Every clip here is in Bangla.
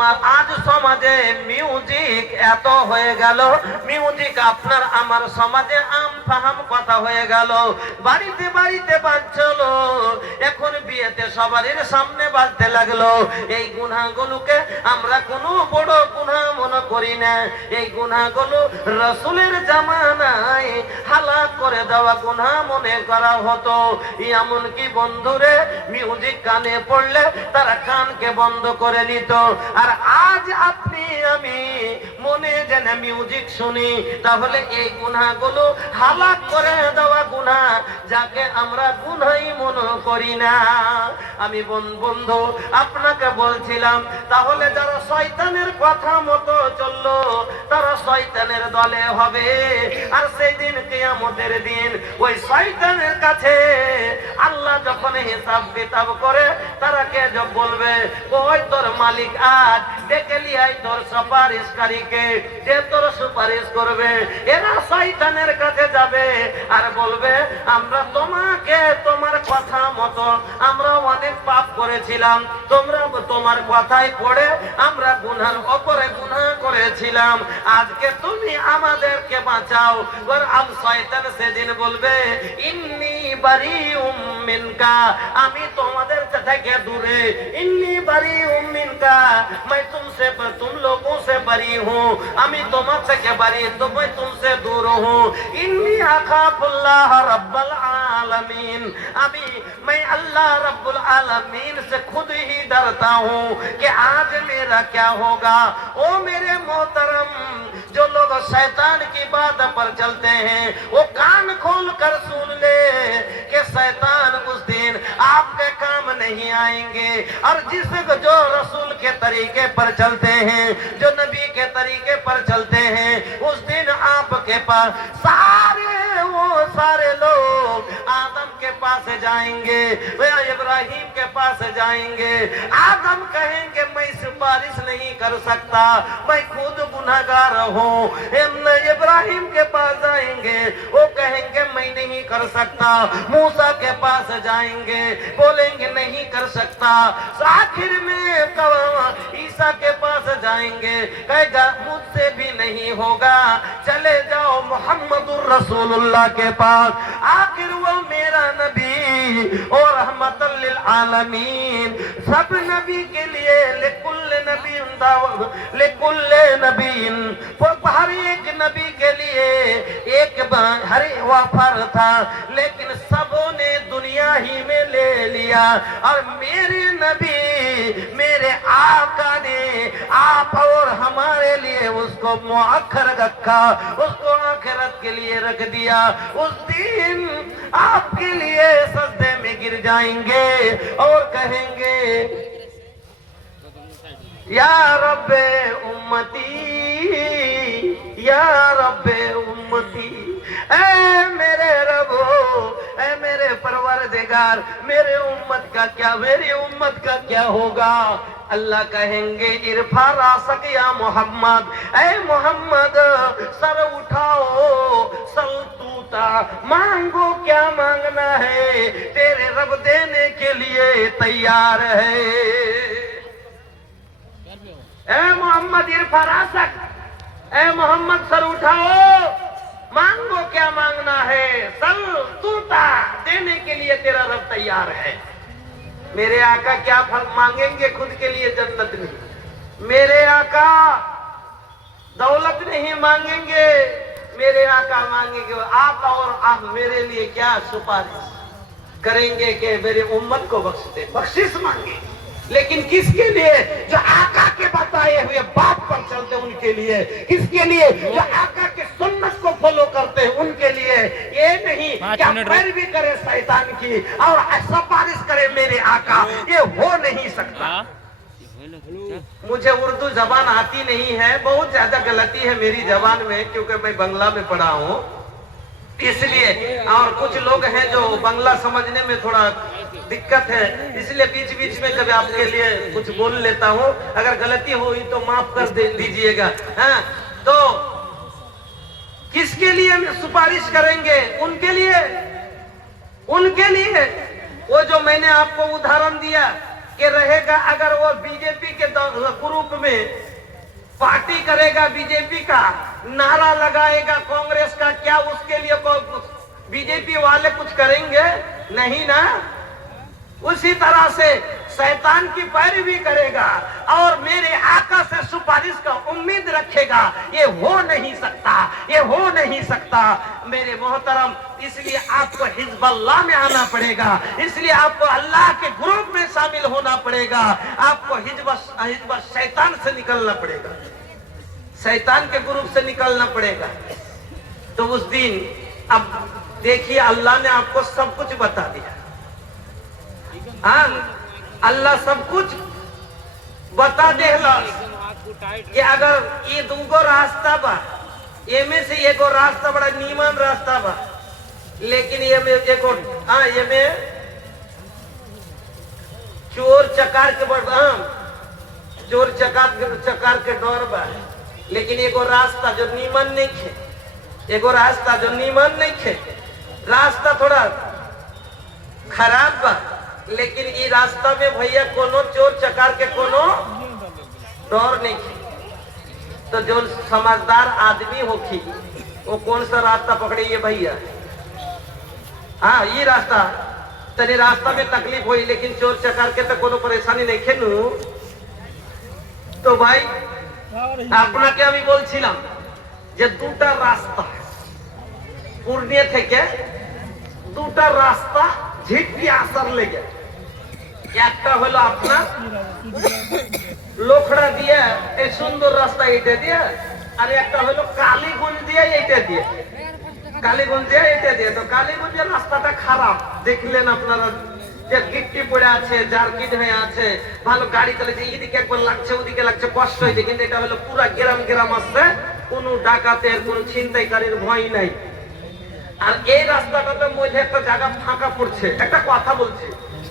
আমার আজ সমাজে মিউজিক এত হয়ে গেল, মিউজিক আপনার আমার সমাজে আম ফাহাম কথা হয়ে গেল। বাড়িতে বাড়িতে বাজছিল, এখন বিয়েতে সবারই সামনে বাজতে লাগলো। এই গুনাহগুলোকে আমরা কোনো বড় গুনাহ মনে করি না। এই গুনাহগুলো রাসূলের জামানায় হালাক করে দেওয়া গুনাহ মনে করা হতো। এমনকি বন্ধুরে মিউজিক কানে পড়লে তারা কানকে বন্ধ করে নিত। আর আজ আপনি আমি মনে জেনে মিউজিক শুনি, তাহলে এই গুনাহগুলো হালাক করে দেওয়া গুনাহ, যাকে আমরা গুনাহই মনে করি না। আমি বন্ধু আপনাকে বলছিলাম, তাহলে যারা শয়তানের কথা মতো চললো তারা শয়তানের দলে হবে। আর সেই দিন কিয়ামতের দিন ওই শয়তানের কাছে আল্লাহ যখন হিসাব কিতাব করে, তারা কে জব বলবে, ওই তোর মালিক আজ ডেকে লিয়াই তোর সুপারিশকারীকে, যে তোর সুপারিশ করবে। এরা শয়তানের কাছে যাবে আর বলবে, আমরা তোমাকে তোমার কথা মতো আমরা অনেক পাপ করেছিলাম, তোমরা তোমার কথাই পড়ে আমরা গুনার উপরে গুনাহ করেছিলাম, আজকে তুমি আমাদেরকে বাঁচাও। আর আম শয়তান সেদিন বলবে, ইন্নী বারিউম মিনকা, আমি তোমাদের থেকে দূরে। ইন্নী বারিউম মিনকা, मैं तुमसे तुम लोगों से बरी हूँ, আমি তোমার থেকে বারি, তুমি तुमसे दूर हूँ। इन्नी अखाफुल्लाह रब्बुल आलमीन, अभी मैं अल्लाह रब्बुल आलमीन से खुद ही डरता हूँ कि आज मेरा क्या होगा। ओ मेरे मोहतरम, जो लोग शैतान की बात पर चलते हैं वो कान खोल कर सुन ले कि शैतान उस दिन आपके काम नहीं आएंगे। और जो रसूल के तरीके पर चलते हैं, जो नबी के तरीके पर चलते हैं, उस दिन आपके पास सारे लोग आदम के पास जाएंगे, इब्राहिम के पास जाएंगे। आदम कहेंगे मैं सिफारिश नहीं कर सकता, मैं खुद गुनहगार हूँ। इब्राहिम के पास जाएंगे, वो कहेंगे मैं नहीं कर सकता। मूसा के पास जाएंगे, बोलेंगे नहीं कर सकता। आखिर में ईसा के पास जाएंगे, कहेगा मुझसे भी नहीं होगा। चले जाओ मोहम्मदुर रसूलुल्लाह के पास, आखिर वो मेरा नबी और रहमतुल लिल आलमीन, सब नबी के लिए लिकुल्ल नबीन, हर एक नबी के लिए एक हर वफर था, लेकिन सबों ने दुनिया ही में ले लिया। और मेरे नबी मेरे आका ने आप और हमारे लिए उसको मुअक्खर रखा, उसको आखिरत के लिए रख दिया। उस दिन आपके लिए सजदे में गिर जाएंगे और कहेंगे, या रब्बे उम्मती, या रब्बे उम्मती, ऐ मेरे रबो, ऐ मेरे परवरदिगार, मेरे उम्मत का क्या, मेरी उम्मत का क्या होगा। अल्लाह कहेंगे, इरफा रासक या मोहम्मद, ऐ मोहम्मद सर उठाओ, सल तूता, मांगो क्या मांगना है, तेरे रब देने के लिए तैयार है। ऐ मोहम्मद इरफा रासक, ऐ मोहम्मद सर उठाओ, मांगो क्या मांगना है, सल तूता, देने के लिए तेरा रब तैयार है। मेरे आका क्या फल मांगेंगे खुद के लिए? जन्नत नहीं। मेरे आका दौलत नहीं मांगेंगे, मेरे आका मांगेंगे आप और आप मेरे लिए क्या सुपारिश करेंगे कि मेरे उम्मत को बख्श दे, बख्शिश मांगे। लेकिन किसके लिए? जो आका के बताए हुए बात पर चलते उनके लिए। किसके लिए? जो आका के सुन्नत को फॉलो करते हैं उनके लिए। ये नहीं क्या पैरवी करे शैतान की और सिफारिश करे मेरे आका, ये हो नहीं सकता। मुझे उर्दू जबान आती नहीं है, बहुत ज्यादा गलती है मेरी जबान में, क्योंकि मैं बंगला में पढ़ा हूँ इसलिए। और कुछ लोग हैं जो बंगला समझने में थोड़ा दिक्कत है, इसलिए बीच बीच में कभी आपके लिए कुछ बोल लेता हूँ। अगर गलती हुई तो माफ कर दीजिएगा। हाँ, तो किसके लिए सुपारिश करेंगे? उनके लिए, उनके लिए। वो जो मैंने आपको उदाहरण दिया कि रहेगा अगर वो बीजेपी के ग्रुप में पार्टी करेगा, बीजेपी का नारा लगाएगा कांग्रेस का, क्या उसके लिए बीजेपी वाले कुछ करेंगे? नहीं ना। उसी तरह से शैतान की पैरवी करेगा और मेरे आका से सुपारिश का उम्मीद रखेगा, ये हो नहीं सकता, ये हो नहीं सकता। मेरे मोहतरम, इसलिए आपको हिजबुल्लाह में आना पड़ेगा, इसलिए आपको अल्लाह के ग्रुप में शामिल होना पड़ेगा, आपको हिजब शैतान से निकलना पड़ेगा, शैतान के ग्रुप से निकलना पड़ेगा। तो उस दिन अब देखिए अल्लाह ने आपको सब कुछ बता दिया। हाँ, अल्लाह सब कुछ बता देला कि अगर ये दूगो रास्ता बा, ये में से एगो रास्ता बड़ा नीमन रास्ता बा, लेकिन ये में एगो ये में चोर चकार के चोर चकार के डर बा, लेकिन एगो रास्ता जो नीमन नहीं खे, एगो रास्ता जो नीमन नहीं खे, रास्ता थोड़ा खराब बा, लेकिन ये रास्ता में भैया कोनो चोर चकार के कोनो डर नहीं खे। तो जो समझदार आदमी होखी वो कौन सा रास्ता पकड़िए भैया? हाँ, ये रास्ता तने रास्ता में तकलीफ हुई, लेकिन चोर चकार के तो कोनो परेशानी नहीं खे नू। तो भाई अपना क्या भी बोलছিলাম যে দুটা রাস্তা পূর্ণিয়া থেকে দুটা রাস্তা ঝিটকি আসার লেগে, একটা হলো আপনার লোখড়া দিয়ে এই সুন্দর রাস্তা এইটা দিয়ে, আর একটা হলো কালীগঞ্জ দিয়ে এইটা দিয়ে, কালীগঞ্জ দিয়ে এইটা দিয়ে। তো কালীগঞ্জের রাস্তাটা খারাপ, দেখলেন আপনারা যে গিট্টি পড়ে আছে, জারকিট হয়ে আছে, ভালো গাড়ি চালাচ্ছে, এদিকে একবার লাগছে ওদিকে লাগছে, কষ্ট হয়েছে। কিন্তু এটা হলো পুরা গ্রাম গ্রাম আসছে, কোনো ডাকাতের কোনো ছিনতাইকারীর ভয় নাই। আর এই রাস্তাটাতে মধ্যে একটা জায়গা ফাঁকা পড়ছে, একটা কথা বলছি,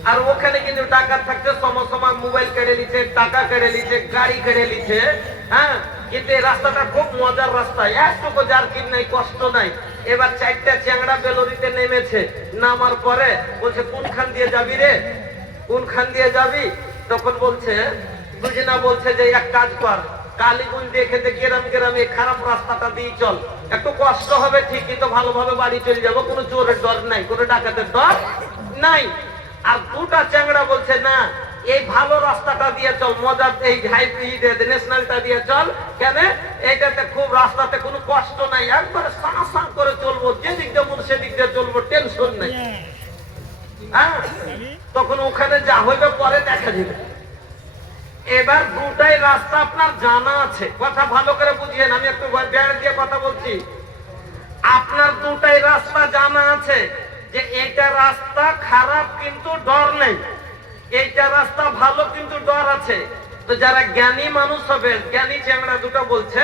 আর ওখানে কিন্তু ডাকাত থাকছে, সময় মোবাইল কেড়ে নিচ্ছে, টাকা কেড়ে নিচ্ছে, গাড়ি কেড়ে নিচ্ছে। হ্যাঁ, কিন্তু এই রাস্তাটা খুব মজার রাস্তা, একটুকু জারকিট নাই, কষ্ট নাই। এবার চারটা চ্যাংড়া বেলুরিতে নেমেছে, নামার পরে বলছে কোনখান দিয়ে যাবি রে, কোনখান দিয়ে যাবি? তখন বলছে দুজনা বলছে যে এক কাজ কর, কালীগঞ্জ দেখে গ্রাম গ্রামে খারাপ রাস্তাটা দিয়ে চল, একটু কষ্ট হবে ঠিক, কিন্তু ভালোভাবে বাড়ি চলে যাবো, কোনো চোরের ডর নাই, কোনো ডাকাতের ডর নাই। আর দুটা চ্যাংড়া বলছে না, এই ভালো রাস্তাটা দিয়ে চল, মজার এই ন্যাশনালটা দিয়ে চল। কেন? এইটাতে খুব রাস্তাতে কোনো কষ্ট নাই, একবারে সাঁ করে চলবো, যেদিক দিয়ে মন সেদিক দিয়ে চলবো, টেনশন নাই। হ্যাঁ, তখন ওখানে যা হইবে পরে দেখা যাবে। এবার দুটাই রাস্তা আপনার জানা আছে, কথা ভালো করে বুঝিয়েন, আমি একটু ব্যাড় দিয়ে কথা বলছি। আপনার দুটাই রাস্তা জানা আছে যে এটা রাস্তা খারাপ কিন্তু ডর নেই, এইটা রাস্তা ভালো কিন্তু ডর আছে। তো যারা জ্ঞানী মানুষ হবে, জ্ঞানী চ্যাংড়া দুটো বলছে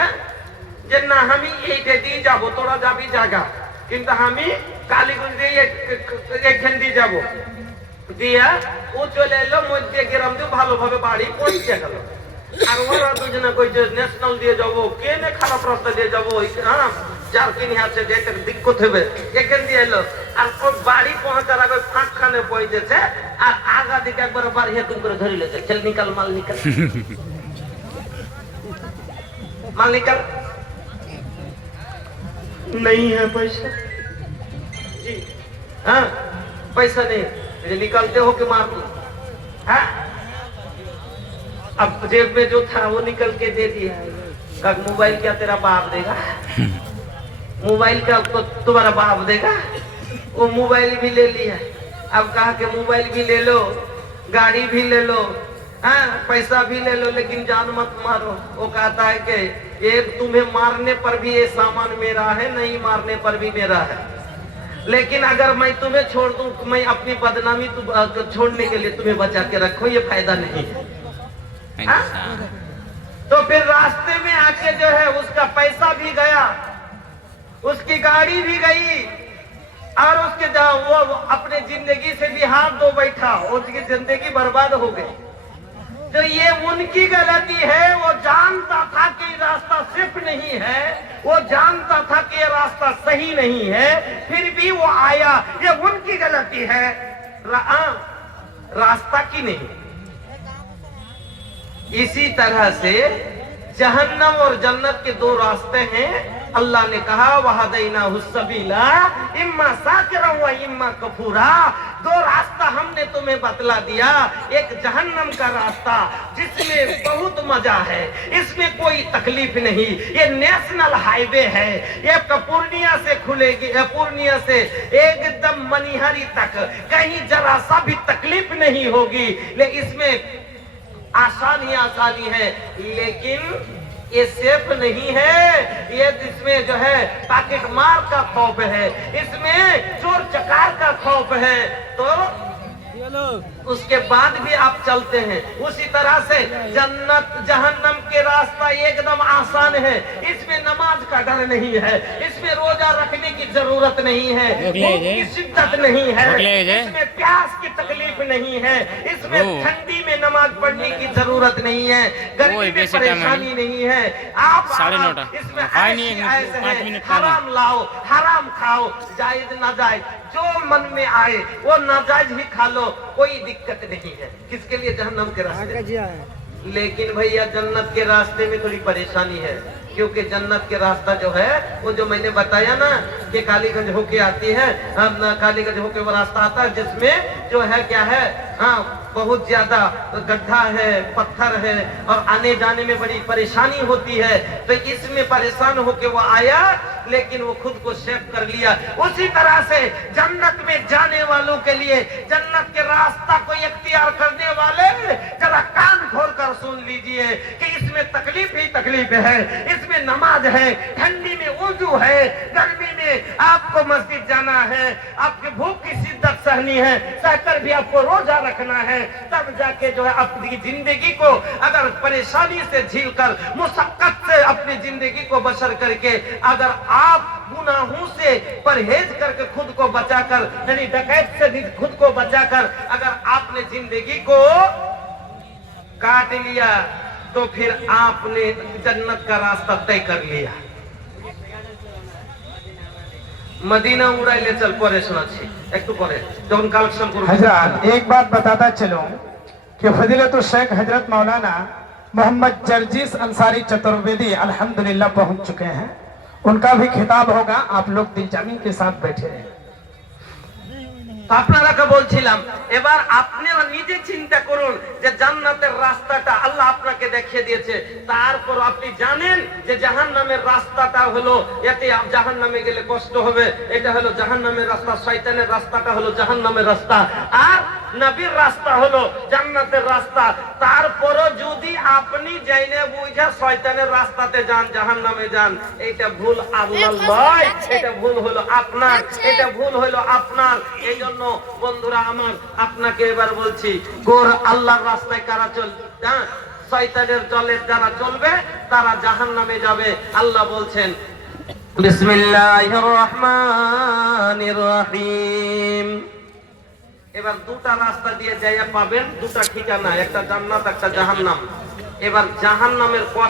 যে না, আমি এইটা দিয়ে যাবো, তোরা যাবি জায়গা, কিন্তু আমি কালীগঞ্জ দিয়ে এখান দিয়ে যাবো। দিয়া ও চলে এলো মধ্যে গ্রাম দিয়ে, ভালোভাবে বাড়ি পৌঁছে গেল। আর ওরা দুজনে কইছে ন্যাশনাল দিয়ে যাবো, কেনে খারাপ রাস্তা দিয়ে যাবো, হ্যাঁ জারকিনি আছে, যেটা দিক্কত হবে, এখান দিয়ে এলো। আর ওর বাড়ি পৌঁছার আগে ফাঁকখানে পৌঁছেছে, আর আগা দিকে একবার বাড়ি হেতুম করে ধরে লেছে, চল নিকাল মাল নিকাল, माल निकल। नहीं है पैसा जी, हाँ पैसा नहीं, निकलते हो कि मार दो। हाँ, अब जेब में जो था वो निकल के दे दिया। कब मोबाइल क्या तेरा बाप देगा? मोबाइल का तो तुम्हारा बाप देगा। वो मोबाइल भी ले लिया। अब कहा कि मोबाइल भी ले लो, गाड़ी भी ले लो, हाँ पैसा भी ले लो, लेकिन जान मत मारो। वो कहता है कि ये तुम्हें मारने पर भी ये सामान मेरा है, नहीं मारने पर भी मेरा है, लेकिन अगर मैं तुम्हें छोड़ दूं, मैं अपनी बदनामी छोड़ने के लिए तुम्हें बचा के रखो, ये फायदा नहीं है। हाँ? तो फिर रास्ते में आके जो है उसका पैसा भी गया, उसकी गाड़ी भी गई, और उसके वो अपने जिंदगी से भी हाथ धो बैठा, उसकी जिंदगी बर्बाद हो गई। तो ये उनकी गलती है। वो जानता था कि रास्ता सिर्फ नहीं है, वो जानता था कि ये रास्ता सही नहीं है, फिर भी वो आया, ये उनकी गलती है, रास्ता की नहीं। इसी तरह से जहन्नम और जन्नत के दो रास्ते हैं। अल्लाह ने कहा वहदैना हुस्सबीला इम्मा शाकिरा व इम्मा कफूरा। दो रास्ता हमने तुम्हें बतला दिया। एक जहन्नम का रास्ता जिसमें बहुत मजा है, इसमें कोई तकलीफ नहीं, ये नेशनल हाईवे है, ये पूर्णिया से खुलेगी, पूर्णिया से एकदम मनिहारी तक कहीं जरा सा भी तकलीफ नहीं होगी। लेकिन इसमें आसानी है, लेकिन ये सेफ नहीं है। ये इसमें जो है पैकेट मार का खौफ है, इसमें चोर चकार का खौफ है। तो उसके बाद भी आप चलते हैं। उसी तरह से जन्नत जहन्नम के रास्ता एकदम आसान है। इसमें नमाज का डर नहीं है, इसमें रोजा रखने की जरूरत नहीं है, भूख की शिद्दत नहीं है, इसमें प्यास की तकलीफ नहीं है, इसमें ठंडी में नमाज पढ़ने की जरूरत नहीं है, गर्मी में परेशानी नहीं है। आप इसमें ऐसे है, हराम लाओ हराम खाओ, जायज ना जायज जो मन में आए वो नाजायज ही खा लो, कोई दिक्कत नहीं है। किसके लिए? जहन्नम के रास्ते। लेकिन भैया जन्नत के रास्ते में थोड़ी परेशानी है, क्योंकि जन्नत के रास्ता जो है वो जो मैंने बताया ना कि कालीगंज होके आती है, कालीगंज होके वो रास्ता आता है जिसमें जो है क्या है, हाँ बहुत ज्यादा गड्ढा है, पत्थर है और आने जाने में बड़ी परेशानी होती है। तो इसमें परेशान होके वो आया, लेकिन वो खुद को सेव कर लिया। उसी तरह से जन्नत में जाने वालों के लिए, जन्नत के रास्ता को इख्तियार करने वाले जरा कान खोल कर सुन लीजिए कि इसमें तकलीफ ही तकलीफ है। इसमें नमाज है, ठंडी में वुजू है, गर्मी में आपको मस्जिद जाना है, आपकी भूख की शिद्दत सहनी है, सहकर भी आपको रोजा रखना है, तब जाके जो है अपनी जिंदगी को अगर परेशानी से झीलकर, मुशक्कत से अपनी जिंदगी को बसर करके अगर आप गुनाहों से परहेज करके खुद को बचाकर, यानी डकैत से खुद को बचाकर अगर आपने जिंदगी को काट लिया तो फिर आपने जन्नत का रास्ता तय कर लिया। मदीना उड़ाइले चल परे শোনাচ্ছি একটু পরে যখন কালেকশন করব। हजरत एक बात बताता चलूं कि फजीलतुल शेख हजरत मौलाना मोहम्मद जर्जिस अंसारी चतुर्वेदी अल्हम्दुलिल्लाह पहुंच चुके हैं। उनका भी खिताब होगा, आप लोग दिलजमी के साथ बैठे हैं। আপনারাকে বলছিলাম এবার আপনারা নিজে চিন্তা করুন যে জান্নাতের রাস্তাটা আল্লাহ আপনাকে দেখিয়ে দিয়েছে, তারপর আপনি জানেন যে জাহান্নামের রাস্তাটা হলো, এতে জাহান্নামে গেলে কষ্ট হবে, এটা হলো জাহান্নামের রাস্তা, শয়তানের রাস্তাটা হলো জাহান্নামের রাস্তা, আর নবীর রাস্তা হলো জান্নাতের রাস্তা। তারপরও যদি আপনি জেনে বুঝে শয়তানের রাস্তাতে যান, জাহান্নামে যান, এটা ভুল আল্লাহর নয়, এটা ভুল হলো আপনার, এটা ভুল হলো আপনার। এই জন্য বন্ধুরা আমার আপনাকে এবার বলছি, গোর আল্লাহর রাস্তায় কারা চল, শয়তানের দলের যারা চলবে তারা জাহান্নামে যাবে। আল্লাহ বলছেন বিসমিল্লাহির রহমানির রহিম। এবার দুটা রাস্তা দিয়ে যাইয়া পাবেন দুটা ঠিকানা, একটা জান্নাত একটা জাহান্নাম। এবার জাহান্নামের